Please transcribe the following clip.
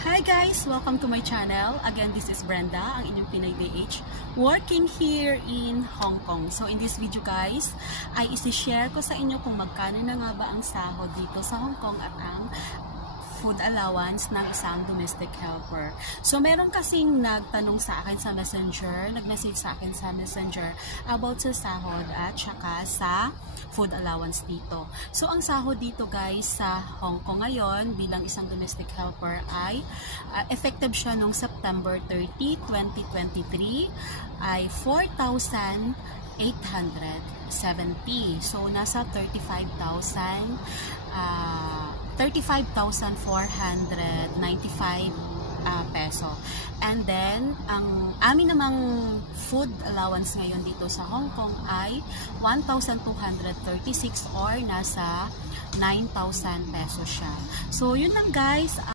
Hi guys! Welcome to my channel. Again, this is Brenda, ang inyong Pinay DH, working here in Hong Kong. So in this video guys, ay isi-share ko sa inyo kung magkano na nga ba ang sahod dito sa Hong Kong at ang food allowance ng isang domestic helper. So meron kasing nagtanong sa akin sa messenger, nag-message sa akin sa messenger about sa sahod at saka sa food allowance dito. So ang sahod dito guys sa Hong Kong ngayon bilang isang domestic helper ay effective siya noong September 30, 2023 ay 4,870. So nasa 35,495 peso. And then, ang amin namang food allowance ngayon dito sa Hong Kong ay 1,236 or nasa 9,000 peso siya. So, yun lang guys.